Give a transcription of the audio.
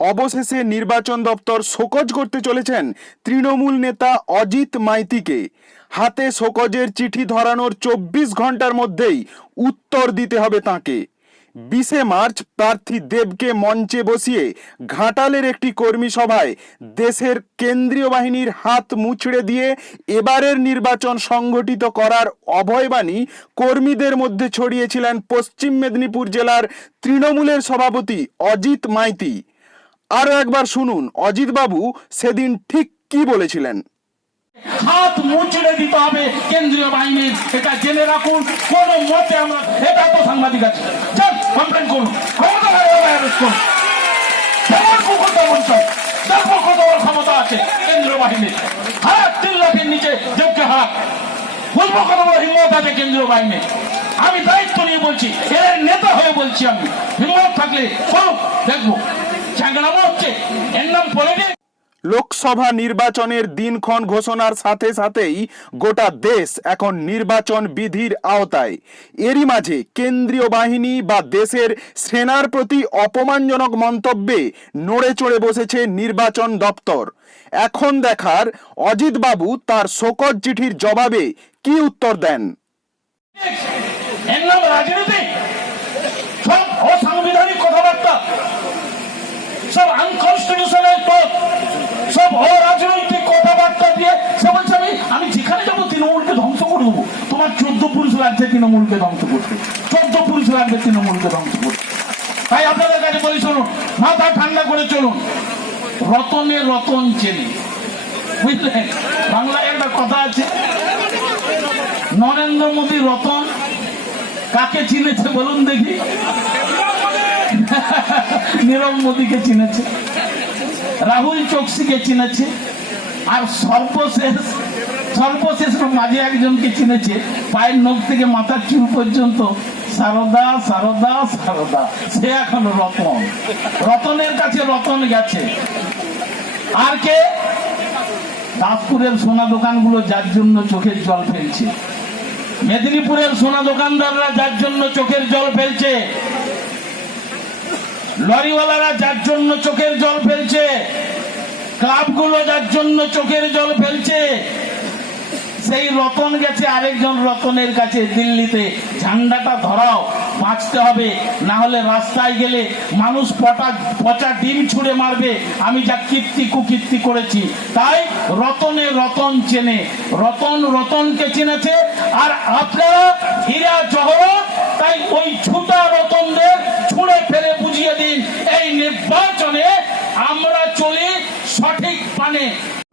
অবশেষে নির্বাচন দপ্তর শোকজ করতে চলেছেন তৃণমূল নেতা অজিত মাইতিকে। হাতে শোকজের চিঠি ধরানোর চব্বিশ ঘণ্টার মধ্যেই উত্তর দিতে হবে তাকে। বিশে মার্চ প্রার্থী দেবকে মঞ্চে বসিয়ে ঘাটালের একটি কর্মী সভায় দেশের কেন্দ্রীয় বাহিনীর হাত মুচড়ে দিয়ে এবারের নির্বাচন সংগঠিত করার অভয়বাণী কর্মীদের মধ্যে ছড়িয়েছিলেন পশ্চিম মেদিনীপুর জেলার তৃণমূলের সভাপতি অজিত মাইতি। আরও একবার শুনুন, অজিতবাবু সেদিন ঠিক কি বলেছিলেন? হাত মুচড়ে দিতে হবে কেন্দ্রীয় বাহিনীর, এটা জেনে রাখুন, কোন মতে আমরা, এটা তো সাংবাদিক আছে। ক্ষমতা আছে কেন্দ্রীয় বাহিনীর হাত তিন লাখের নিচে হাত। বলব কত বড় হিম্মত আছে বাহিনী। আমি দায়িত্ব নিয়ে বলছি, এর নেতা হয়ে বলছি আমি। হিম্মত থাকলে করুক দেখব। চ্যাংরামো হচ্ছে, এর নাম পলিটিক্স লোকসভা নির্বাচনের দিনক্ষণ ঘোষণার সাথে সাথেই গোটা দেশ এখন নির্বাচন বিধির আওতায়। এরই মাঝে কেন্দ্রীয় বাহিনী বা দেশের সেনার প্রতি অপমানজনক মন্তব্যে নড়ে চড়ে বসেছে নির্বাচন দপ্তর। এখন দেখার অজিতবাবু তার শোকজ চিঠির জবাবে কি উত্তর দেন? সব অসাংবিধানিক কথাবার্তা। সব আনকনস্টিটিউশনাল অরাজনৈতিক কথাবার্তা দিয়ে সে বলছে, আমি আমি যেখানে যাব তৃণমূলকে ধ্বংস করে দেবো। তোমার চোদ্দ পুরুষ লাগছে তৃণমূলকে ধ্বংস করতে চোদ্দ পুরুষ লাগবে তৃণমূলকে ধ্বংস করতে তাই আপনাদের কাছে বলি শুনুন মাথা ঠান্ডা করে চলুন। রতনে রতন চেনে। বুঝলেন বাংলায় একটা কথা আছে, নরেন্দ্র মোদী রতন, কাকে চিনেছে বলুন দেখি? নীরব মোদীকে চিনেছে। রাহুল চোকসিকে চিনেছে? আর সর্বশেষ সর্বশেষ মাঝে একজনকে চিনেছে। পায়ের নখ থেকে মাথার চুল পর্যন্ত। সারদা সারদা সারদা। সে এখন রতন। রতনের কাছে রতন গেছে। আর কে? দাসপুরের সোনা দোকানগুলো যার জন্য চোখের জল ফেলছে। মেদিনীপুরের সোনা দোকানদাররা যার জন্য চোখের জল ফেলছে। লরিওয়ালারা যার জন্য চোখের জল ফেলছে, ক্লাবগুলো যার জন্য চোখের জল ফেলছে, সেই রতন গেছে আরেকজন রতনের কাছে দিল্লিতে, ঝান্ডাটা ধরাও, বাঁচতে হবে, না হলে রাস্তায় গেলে মানুষ পটা, পচা ডিম ছুঁড়ে মারবে, আমি যা কীর্তি কুকীর্তি করেছি। তাই রতনে রতন চেনে, রতন রতনকে চেনেছে, আর আপনারা হীরা জহরত, তাই ওই ছুটা রতনদের ছুঁড়ে ফেলে বুঝিয়ে দিন এই নির্বাচনে আমরা চলি সঠিক পানে